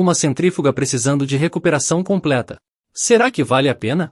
Uma centrífuga precisando de recuperação completa. Será que vale a pena?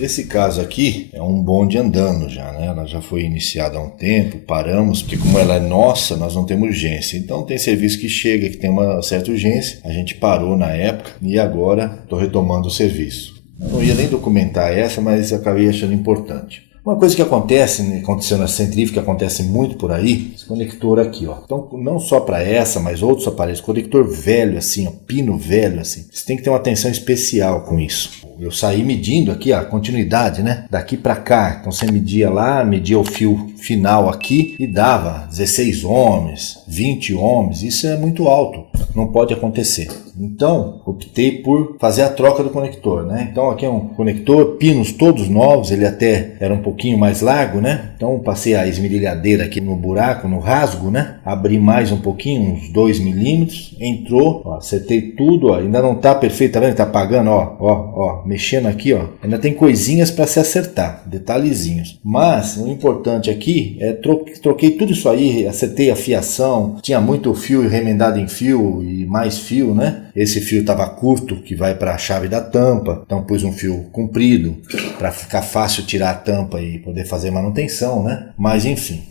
Esse caso aqui é um bonde andando já, né? Ela já foi iniciada há um tempo, paramos, porque como ela é nossa, nós não temos urgência. Então tem serviço que chega, que tem uma certa urgência, a gente parou na época e agora estou retomando o serviço. Eu não ia nem documentar essa, mas acabei achando importante. Uma coisa que aconteceu na centrífuga, que acontece muito por aí, esse conector aqui, ó. Então, não só para essa, mas outros aparelhos, conector velho assim, ó, pino velho assim. Você tem que ter uma atenção especial com isso. Eu saí medindo aqui a continuidade, né? Daqui para cá, então você media lá, media o fio final aqui e dava 16 ohms, 20 ohms, isso é muito alto, não pode acontecer. Então, optei por fazer a troca do conector, né? Então aqui é um conector, pinos todos novos, ele até era um pouquinho mais largo, né? Então passei a esmerilhadeira aqui no buraco, no rasgo, né? Abri mais um pouquinho, uns 2 milímetros, entrou, ó, acertei tudo, ó, ainda não tá perfeito, tá vendo? Tá apagando, ó, mexendo aqui, ó, ainda tem coisinhas para se acertar, detalhezinhos. Mas o importante aqui é troquei tudo isso aí, acertei a fiação, tinha muito fio remendado em fio e mais fio, né? Esse fio estava curto, que vai para a chave da tampa, então pus um fio comprido para ficar fácil tirar a tampa e poder fazer manutenção, né? Mas enfim.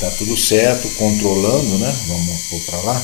Tá tudo certo, controlando, né? Vamos pôr para lá.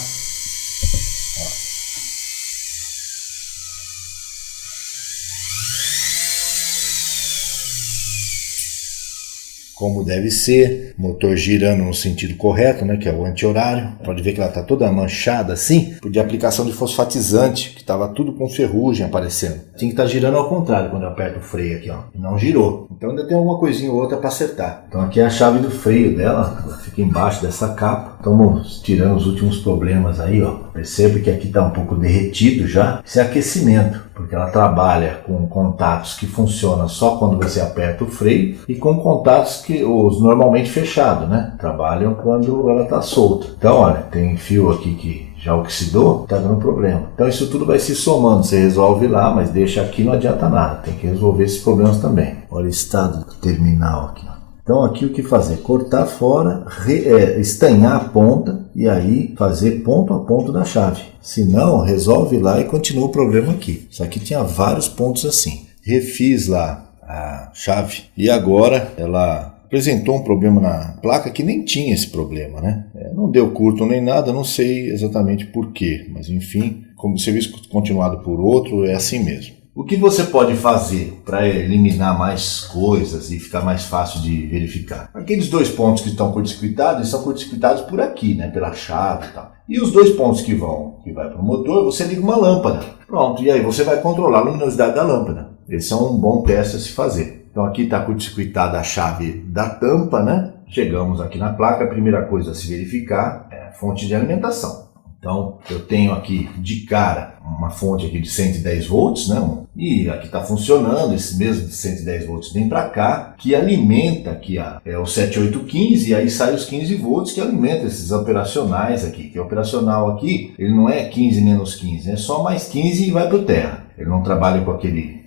Como deve ser, motor girando no sentido correto, né, que é o anti-horário. Pode ver que ela está toda manchada assim, por de aplicação de fosfatizante, que estava tudo com ferrugem aparecendo. Tinha que estar girando ao contrário quando eu aperto o freio aqui, ó, e não girou. Então ainda tem alguma coisinha ou outra para acertar. Então aqui é a chave do freio dela, ela fica embaixo dessa capa. Estamos tirando os últimos problemas aí, ó. Percebe que aqui está um pouco derretido já. Isso é aquecimento, porque ela trabalha com contatos que funcionam só quando você aperta o freio e com contatos que os normalmente fechados, né? Trabalham quando ela está solta. Então, olha, tem fio aqui que já oxidou, está dando problema. Então isso tudo vai se somando, você resolve lá, mas deixa aqui, não adianta nada, tem que resolver esses problemas também. Olha o estado do terminal aqui. Então aqui o que fazer? Cortar fora, estanhar a ponta e aí fazer ponto a ponto da chave. Se não, resolve lá e continua o problema aqui. Isso aqui tinha vários pontos assim. Refiz lá a chave e agora ela apresentou um problema na placa que nem tinha esse problema, né? Não deu curto nem nada, não sei exatamente por quê, mas enfim, como serviço continuado por outro, é assim mesmo. O que você pode fazer para eliminar mais coisas e ficar mais fácil de verificar? Aqueles 2 pontos que estão curto-circuitados, eles são curto-circuitados por aqui, né? Pela chave e tal. E os 2 pontos que vai para o motor, você liga uma lâmpada. Pronto, e aí você vai controlar a luminosidade da lâmpada. Esse é um bom teste a se fazer. Então aqui está curto-circuitada a chave da tampa, né? Chegamos aqui na placa, a primeira coisa a se verificar é a fonte de alimentação. Então eu tenho aqui de cara uma fonte aqui de 110 volts, né? E aqui está funcionando, esse mesmo de 110 volts vem para cá, que alimenta aqui o 7815 e aí sai os 15 volts que alimenta esses operacionais aqui. Que operacional aqui, ele não é 15 menos 15, é só mais 15 e vai para o terra. Ele não trabalha com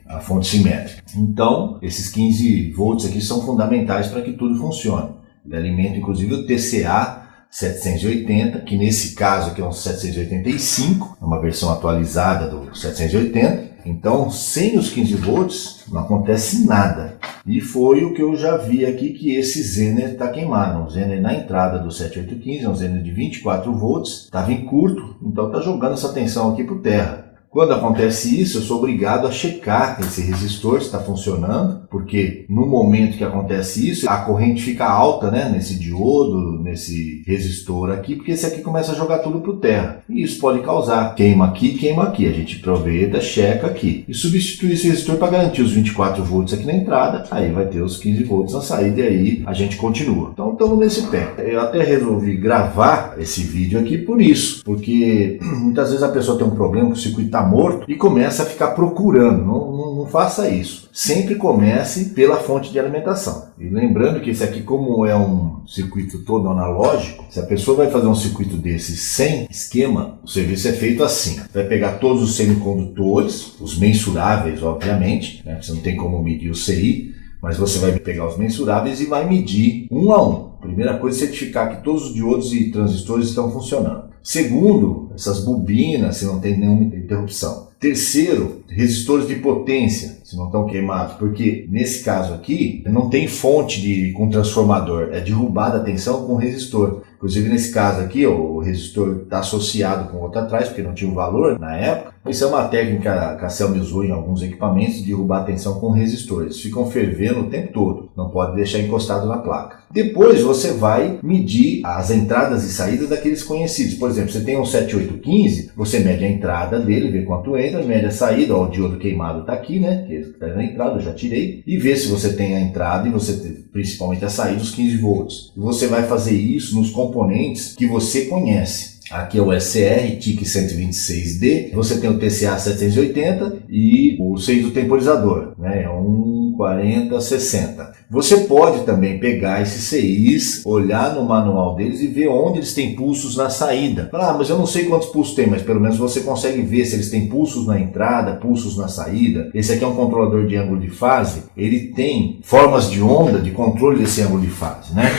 a fonte simétrica. Então, esses 15 volts aqui são fundamentais para que tudo funcione. Ele alimenta inclusive o TCA 780, que nesse caso aqui é um 785, é uma versão atualizada do 780. Então, sem os 15 volts, não acontece nada. E foi o que eu já vi aqui, que esse Zener está queimado. Um Zener na entrada do 7815, um Zener de 24 volts, estava em curto, então está jogando essa tensão aqui por terra. Quando acontece isso, eu sou obrigado a checar esse resistor se está funcionando, porque no momento que acontece isso, a corrente fica alta, né, nesse diodo, nesse resistor aqui, porque esse aqui começa a jogar tudo por terra. E isso pode causar queima aqui. A gente aproveita, checa aqui. E substitui esse resistor para garantir os 24 volts aqui na entrada, aí vai ter os 15 volts na saída e aí a gente continua. Então estamos nesse pé. Eu até resolvi gravar esse vídeo aqui por isso, porque muitas vezes a pessoa tem um problema com o circuito está morto e começa a ficar procurando. Não faça isso. Sempre comece pela fonte de alimentação. E lembrando que esse aqui, como é um circuito todo analógico, se a pessoa vai fazer um circuito desse sem esquema, o serviço é feito assim. Vai pegar todos os semicondutores, os mensuráveis, obviamente, né? Você não tem como medir o CI, mas você vai pegar os mensuráveis e vai medir um a um. Primeira coisa é certificar que todos os diodos e transistores estão funcionando. Segundo, essas bobinas, se não tem nenhuma interrupção. Terceiro, resistores de potência, se não estão queimados, porque nesse caso aqui não tem fonte com transformador, é derrubada a tensão com resistor. Inclusive nesse caso aqui, o resistor está associado com outro atrás, porque não tinha o valor na época. Isso é uma técnica que a Celme usou em alguns equipamentos de derrubar a tensão com resistores. Ficam fervendo o tempo todo, não pode deixar encostado na placa. Depois você vai medir as entradas e saídas daqueles conhecidos. Por exemplo, você tem um 7815, você mede a entrada dele, vê quanto entra, mede a saída, ó, o diodo queimado está aqui, né? Que está na entrada, eu já tirei, e vê se você tem a entrada e você tem principalmente a saída, os 15 volts. E você vai fazer isso nos componentes que você conhece. Aqui é o SCR TIC 126D, você tem o TCA 780 e o 6 do temporizador, né? É um 4060. Você pode também pegar esses CIs, olhar no manual deles e ver onde eles têm pulsos na saída. Mas eu não sei quantos pulsos tem, mas pelo menos você consegue ver se eles têm pulsos na entrada, pulsos na saída. Esse aqui é um controlador de ângulo de fase, ele tem formas de onda de controle desse ângulo de fase, né?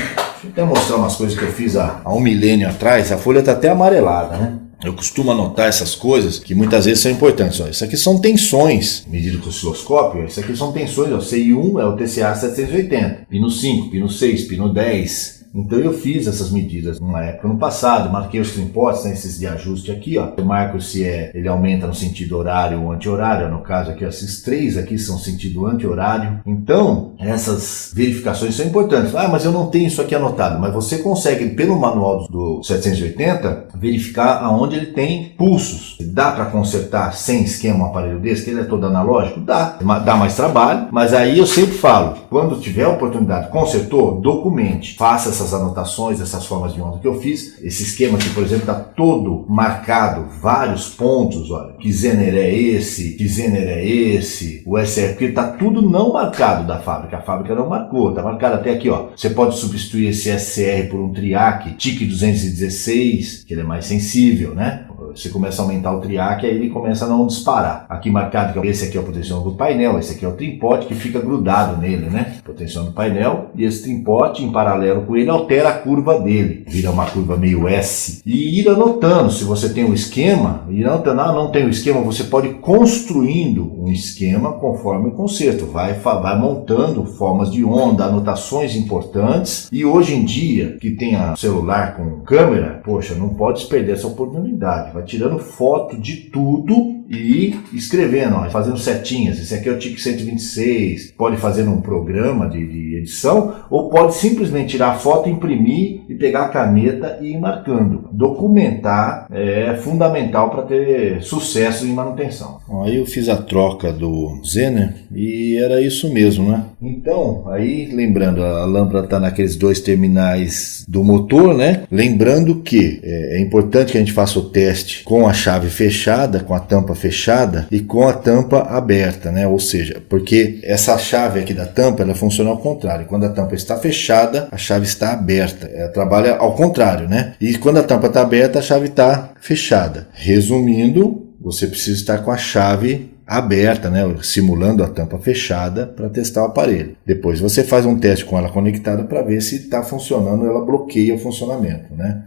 Deixa eu até mostrar umas coisas que eu fiz há um milênio atrás. A folha está até amarelada, né? Eu costumo anotar essas coisas que muitas vezes são importantes. Ó, isso aqui são tensões, medido com o osciloscópio. Isso aqui são tensões. Ó, CI1 é o TCA 780, pino 5, pino 6, pino 10. Então eu fiz essas medidas numa época no passado, marquei os trimpotes, né, esses de ajuste aqui, ó. Eu marco se ele aumenta no sentido horário ou anti-horário. No caso aqui, ó, esses três aqui são sentido anti-horário. Então, essas verificações são importantes. Mas eu não tenho isso aqui anotado. Mas você consegue, pelo manual do 780, verificar aonde ele tem pulsos. Dá para consertar sem esquema um aparelho desse, que ele é todo analógico? Dá mais trabalho, mas aí eu sempre falo, quando tiver a oportunidade, consertou, documente, faça essas anotações, essas formas de onda que eu fiz. Esse esquema aqui, por exemplo, está todo marcado, vários pontos, olha, que Zener é esse, que Zener é esse, o SR, porque está tudo não marcado da fábrica, a fábrica não marcou, está marcado até aqui, ó. Você pode substituir esse SCR por um Triac TIC 216, que ele é mais sensível, né? Você começa a aumentar o triac, aí ele começa a não disparar. Aqui marcado que esse aqui é o potenciômetro do painel, esse aqui é o trimpote que fica grudado nele, né? Potenciômetro do painel, e esse trimpote em paralelo com ele altera a curva dele, vira uma curva meio S. E ir anotando, se você tem um esquema, ir anotando, não tem um esquema, você pode ir construindo um esquema conforme o conserto, vai montando formas de onda, anotações importantes. E hoje em dia, que tem a celular com câmera, poxa, não pode perder essa oportunidade. Vai tirando foto de tudo e escrevendo, ó, fazendo setinhas. Esse aqui é o TIC 126. Pode fazer num programa de edição ou pode simplesmente tirar a foto, imprimir e pegar a caneta e ir marcando. Documentar é fundamental para ter sucesso em manutenção. Aí eu fiz a troca do Zener e era isso mesmo, né? Então, aí lembrando, a lâmpada está naqueles dois terminais do motor, né? Lembrando que é importante que a gente faça o teste com a chave fechada, com a tampa fechada e com a tampa aberta, né? Ou seja, porque essa chave aqui da tampa, ela funciona ao contrário. Quando a tampa está fechada, a chave está aberta. Ela trabalha ao contrário, né? E quando a tampa está aberta, a chave está fechada. Resumindo, você precisa estar com a chave aberta, né, simulando a tampa fechada para testar o aparelho. Depois você faz um teste com ela conectada para ver se está funcionando, ela bloqueia o funcionamento, né?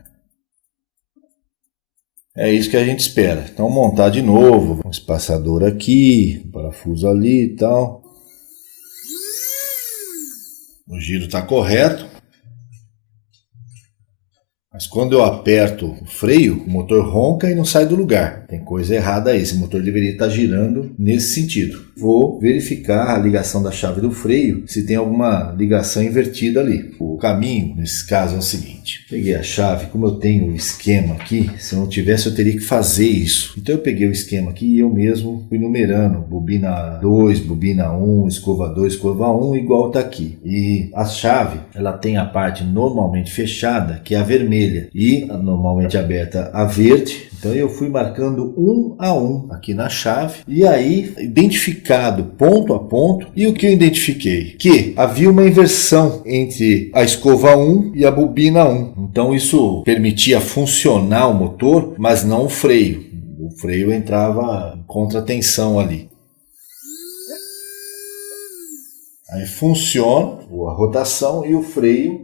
É isso que a gente espera. Então montar de novo, um espaçador aqui, um parafuso ali e tal. O giro está correto. Mas quando eu aperto o freio, o motor ronca e não sai do lugar. Tem coisa errada aí, esse motor deveria estar girando nesse sentido. Vou verificar a ligação da chave do freio, se tem alguma ligação invertida ali. O caminho, nesse caso, é o seguinte. Peguei a chave, como eu tenho o esquema aqui, se eu não tivesse eu teria que fazer isso. Então eu peguei o esquema aqui e eu mesmo fui numerando. Bobina 2, bobina 1, escova 2, escova 1, igual está aqui. E a chave, ela tem a parte normalmente fechada, que é a vermelha. vermelha e normalmente aberta a verde. Então eu fui marcando um a um aqui na chave e aí identificado ponto a ponto. E o que eu identifiquei? Que havia uma inversão entre a escova 1 e a bobina 1. Então isso permitia funcionar o motor, mas não o freio. O freio entrava em contratensão ali. Aí funciona a rotação e o freio,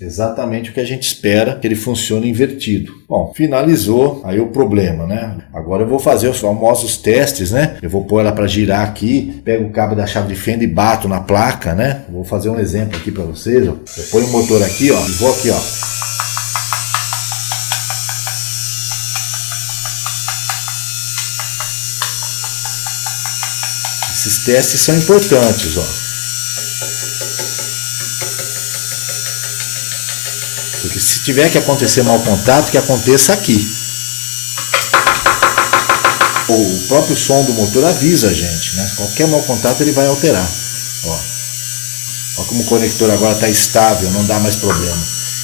exatamente o que a gente espera, que ele funcione invertido. Bom, finalizou aí o problema, né? Agora eu vou fazer os famosos testes, né? Eu vou pôr ela para girar aqui, pego o cabo da chave de fenda e bato na placa, né? Vou fazer um exemplo aqui para vocês. Ó. Eu ponho o motor aqui, ó, e vou aqui, ó. Esses testes são importantes, ó. Porque se tiver que acontecer mau contato, que aconteça aqui. O próprio som do motor avisa a gente, né? Qualquer mau contato ele vai alterar. Ó como o conector agora está estável, não dá mais problema.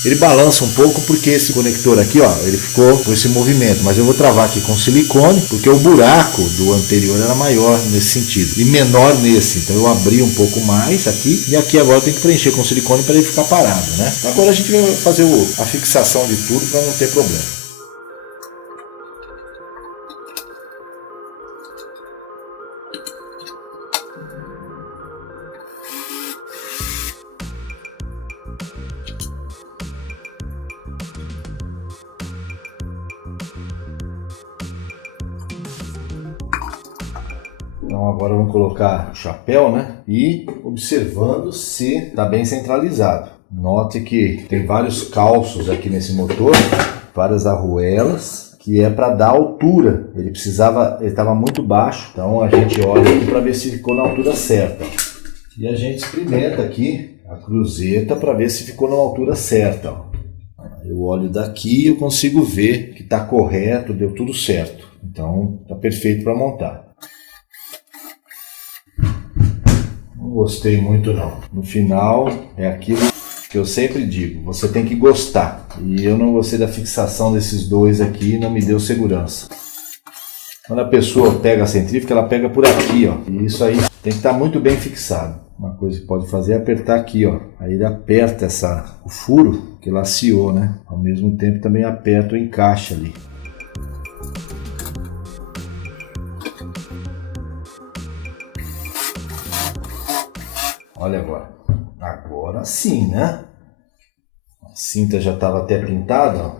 Ele balança um pouco porque esse conector aqui, ó, ele ficou com esse movimento. Mas eu vou travar aqui com silicone, porque o buraco do anterior era maior nesse sentido e menor nesse. Então eu abri um pouco mais aqui e aqui agora tem que preencher com silicone para ele ficar parado, né? Agora a gente vai fazer a fixação de tudo para não ter problema. Então agora vamos colocar o chapéu, né? E observando se está bem centralizado. Note que tem vários calços aqui nesse motor, várias arruelas, que é para dar altura. Ele estava muito baixo, então a gente olha aqui para ver se ficou na altura certa. E a gente experimenta aqui a cruzeta para ver se ficou na altura certa. Eu olho daqui e eu consigo ver que está correto, deu tudo certo. Então está perfeito para montar. Não gostei muito não. No final é aquilo que eu sempre digo, você tem que gostar. E eu não gostei da fixação desses dois aqui, não me deu segurança. Quando a pessoa pega a centrífuga, ela pega por aqui, ó. E isso aí tem que estar muito bem fixado. Uma coisa que pode fazer é apertar aqui, ó. Aí ele aperta o furo que laceou, né? Ao mesmo tempo também aperta o encaixe ali. Olha agora. Agora sim, né? A cinta já estava até pintada, ó.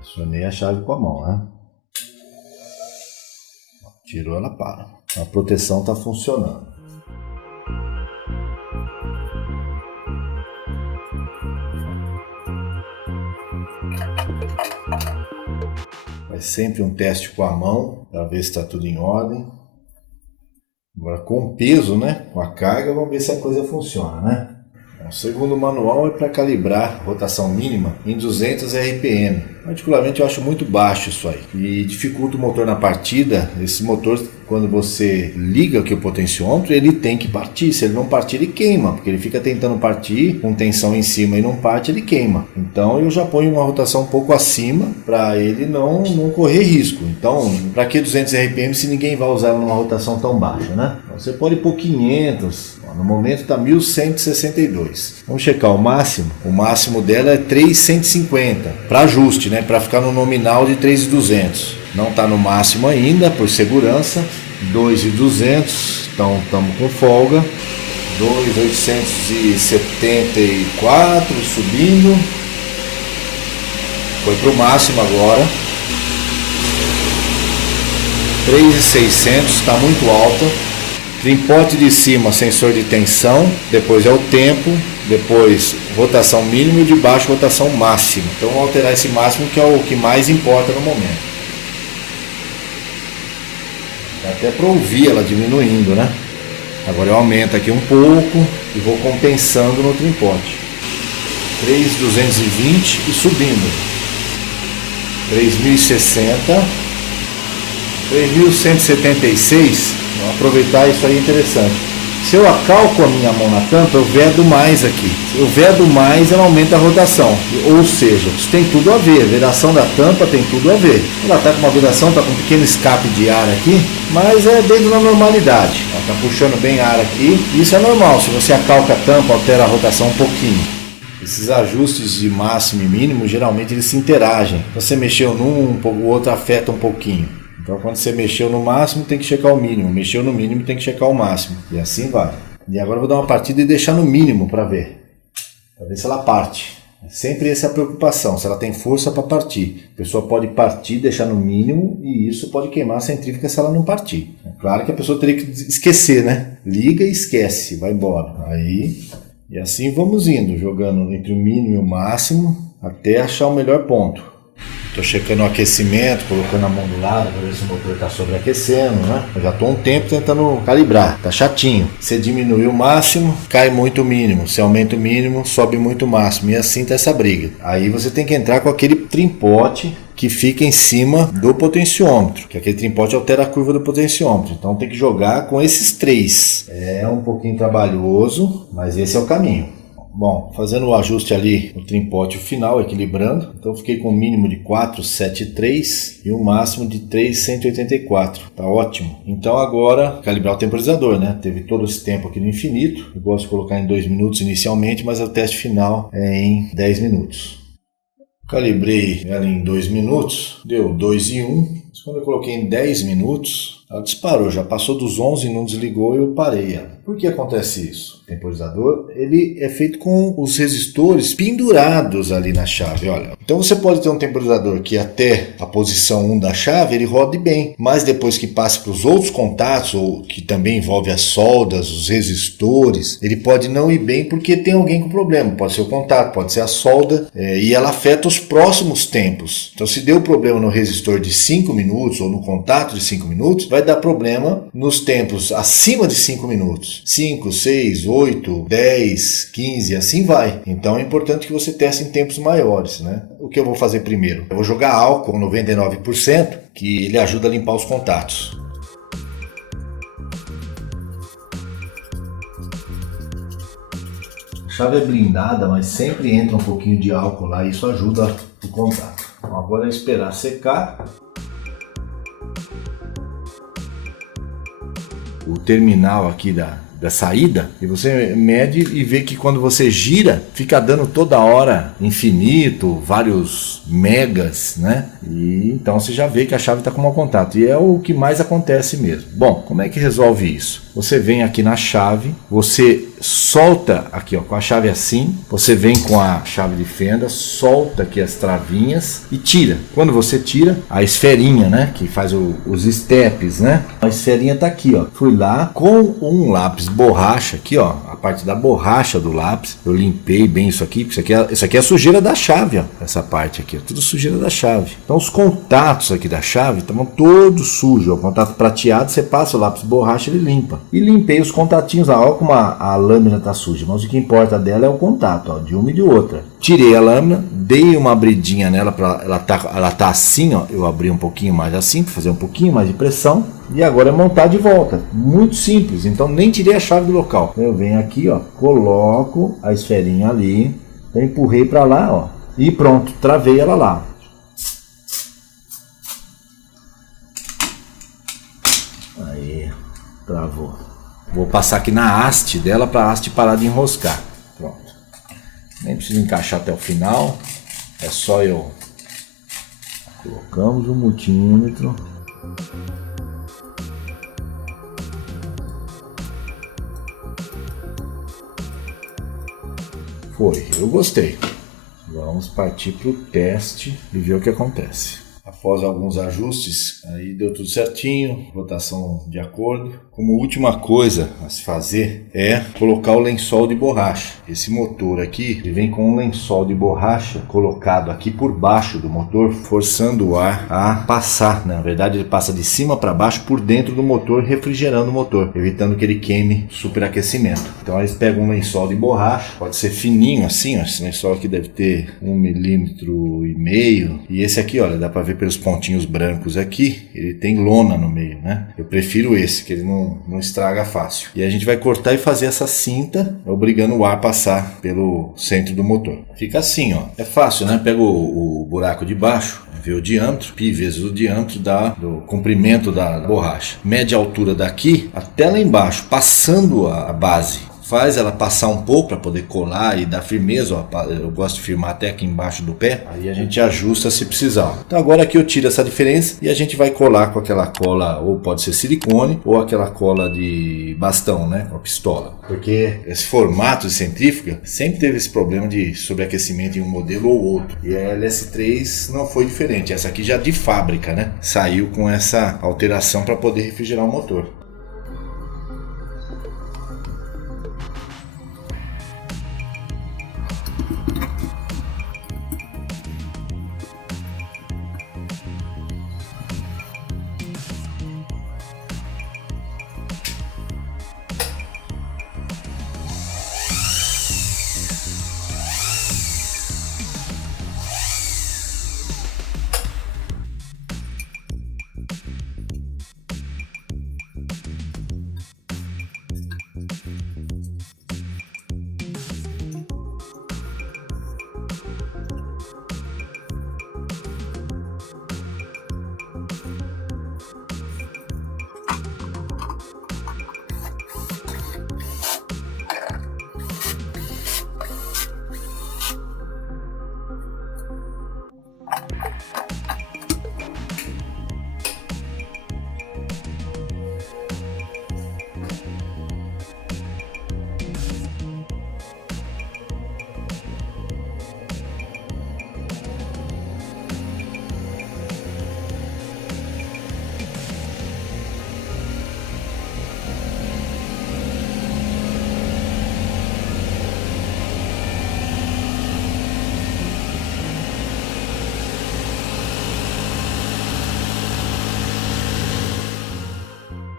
Acionei a chave com a mão, né? Tirou, ela para. A proteção está funcionando. Faz sempre um teste com a mão para ver se está tudo em ordem. Agora com o peso, né? Com a carga, vamos ver se a coisa funciona, né? O segundo manual é para calibrar rotação mínima em 200 RPM. Particularmente eu acho muito baixo isso aí e dificulta o motor na partida. Esse motor, quando você liga aqui o potenciômetro, ele tem que partir. Se ele não partir, ele queima, porque ele fica tentando partir com tensão em cima e não parte, ele queima. Então eu já ponho uma rotação um pouco acima para ele não correr risco. Então, para que 200 RPM se ninguém vai usar numa rotação tão baixa, né? Então, você pode pôr 500. No momento está 1162. Vamos checar o máximo. O máximo dela é 350 para ajuste, né? Para ficar no nominal de 3.200. Não está no máximo ainda, por segurança. 2.200. Então estamos com folga. 2.874 subindo. Foi para o máximo agora. 3.600 está muito alta. Trimpote de cima, sensor de tensão, depois é o tempo, depois rotação mínima e de baixo rotação máxima. Então vou alterar esse máximo que é o que mais importa no momento. Dá até para ouvir ela diminuindo, né? Agora eu aumento aqui um pouco e vou compensando no trimpote. 3.220 e subindo. 3.060. 3.176. Vou aproveitar, isso aí é interessante. Se eu acalco a minha mão na tampa, eu vedo mais aqui. Se eu vedo mais, ela aumenta a rotação. Ou seja, isso tem tudo a ver. A vedação da tampa tem tudo a ver. Ela está com uma vedação, está com um pequeno escape de ar aqui, mas é dentro da normalidade. Ela está puxando bem ar aqui. Isso é normal. Se você acalca a tampa, altera a rotação um pouquinho. Esses ajustes de máximo e mínimo, geralmente eles se interagem. Você mexeu num, o outro afeta um pouquinho. Então quando você mexeu no máximo tem que checar o mínimo, mexeu no mínimo tem que checar o máximo, e assim vai. E agora eu vou dar uma partida e deixar no mínimo para ver se ela parte. Sempre essa é a preocupação, se ela tem força para partir. A pessoa pode partir, deixar no mínimo, e isso pode queimar a centrífuga se ela não partir. É claro que a pessoa teria que esquecer, né? Liga e esquece, vai embora. Aí, e assim vamos indo, jogando entre o mínimo e o máximo, até achar o melhor ponto. Estou checando o aquecimento, colocando a mão do lado para ver se o motor está sobreaquecendo, né? Eu já estou um tempo tentando calibrar, tá chatinho. Se diminui o máximo, cai muito o mínimo. Se aumenta o mínimo, sobe muito o máximo. E assim tá essa briga. Aí você tem que entrar com aquele trimpote que fica em cima do potenciômetro, que aquele trimpote altera a curva do potenciômetro. Então tem que jogar com esses três. É um pouquinho trabalhoso, mas esse é o caminho. Bom, fazendo o ajuste ali no trimpote final, equilibrando, então fiquei com um mínimo de 473 e um máximo de 3.184, tá ótimo. Então agora, calibrar o temporizador, né? Teve todo esse tempo aqui no infinito, eu gosto de colocar em 2 minutos inicialmente, mas o teste final é em 10 minutos. Calibrei ela em 2 minutos, deu 2 e 1, mas quando eu coloquei em 10 minutos, ela disparou, já passou dos 11 e não desligou e eu parei ela. Por que acontece isso? O temporizador, ele é feito com os resistores pendurados ali na chave, olha. Então você pode ter um temporizador que até a posição 1 da chave ele rode bem, mas depois que passa para os outros contatos, ou que também envolve as soldas, os resistores, ele pode não ir bem porque tem alguém com problema. Pode ser o contato, pode ser a solda, e ela afeta os próximos tempos. Então se deu problema no resistor de 5 minutos ou no contato de 5 minutos, vai dar problema nos tempos acima de 5 minutos. 5, 6, 8, 10, 15, assim vai. Então é importante que você teste em tempos maiores, né? O que eu vou fazer primeiro? Eu vou jogar álcool 99%, que ele ajuda a limpar os contatos. A chave é blindada, mas sempre entra um pouquinho de álcool lá e isso ajuda o contato. Então agora é esperar secar. O terminal aqui da saída, e você mede e vê que quando você gira, fica dando toda hora infinito, vários megas, né? E então você já vê que a chave está com mau contato, e é o que mais acontece mesmo. Bom, como é que resolve isso? Você vem aqui na chave, você solta aqui, ó, com a chave assim, você vem com a chave de fenda, solta aqui as travinhas e tira. Quando você tira, a esferinha, né, que faz os steps, né? A esferinha tá aqui, ó. Fui lá com um lápis borracha aqui, ó, a parte da borracha do lápis, eu limpei bem isso aqui, porque isso aqui é a sujeira da chave, ó, essa parte aqui, ó, tudo sujeira da chave. Então os contatos aqui da chave estavam todos sujos, ó, o contato prateado, você passa o lápis borracha, ele limpa. e limpei os contatinhos lá. Olha como a lâmina tá suja, mas o que importa dela é o contato, ó, de uma e de outra. Tirei a lâmina, dei uma abridinha nela, ela tá assim, ó, eu abri um pouquinho mais assim, para fazer um pouquinho mais de pressão, e agora é montar de volta. Muito simples, então nem tirei a chave do local. Eu venho aqui, ó, coloco a esferinha ali, eu empurrei para lá, ó, e pronto, travei ela lá. Aí, travou. Vou passar aqui na haste dela para a haste parar de enroscar. Pronto. Nem precisa encaixar até o final. É só eu... Colocamos o multímetro. Foi, eu gostei. Vamos partir para o teste e ver o que acontece. Após alguns ajustes, aí deu tudo certinho, rotação de acordo. Como última coisa a se fazer é colocar o lençol de borracha. Esse motor aqui, ele vem com um lençol de borracha colocado aqui por baixo do motor, forçando o ar a passar. Na verdade, ele passa de cima para baixo por dentro do motor, refrigerando o motor, evitando que ele queime superaquecimento. Então eles pegam um lençol de borracha, pode ser fininho assim, ó. Esse lençol aqui deve ter 1,5 mm. E esse aqui, olha, dá para ver pelos pontinhos brancos aqui, ele tem lona no meio, né? Eu prefiro esse, que ele não estraga fácil. E a gente vai cortar e fazer essa cinta, obrigando o ar a passar pelo centro do motor. Fica assim, ó. É fácil, né? Pega o buraco de baixo, vê o diâmetro, π vezes o diâmetro do comprimento da borracha. Mede a altura daqui até lá embaixo, passando a base. Faz ela passar um pouco para poder colar e dar firmeza, ó. Eu gosto de firmar até aqui embaixo do pé, aí a gente ajusta se precisar. Então agora aqui eu tiro essa diferença e a gente vai colar com aquela cola, ou pode ser silicone, ou aquela cola de bastão, né, com a pistola. Porque esse formato de centrífuga sempre teve esse problema de sobreaquecimento em um modelo ou outro. E a LS3 não foi diferente, essa aqui já de fábrica, né, saiu com essa alteração para poder refrigerar o motor.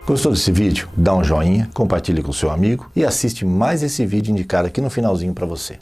Gostou desse vídeo? Dá um joinha, compartilhe com seu amigo e assiste mais esse vídeo indicado aqui no finalzinho para você.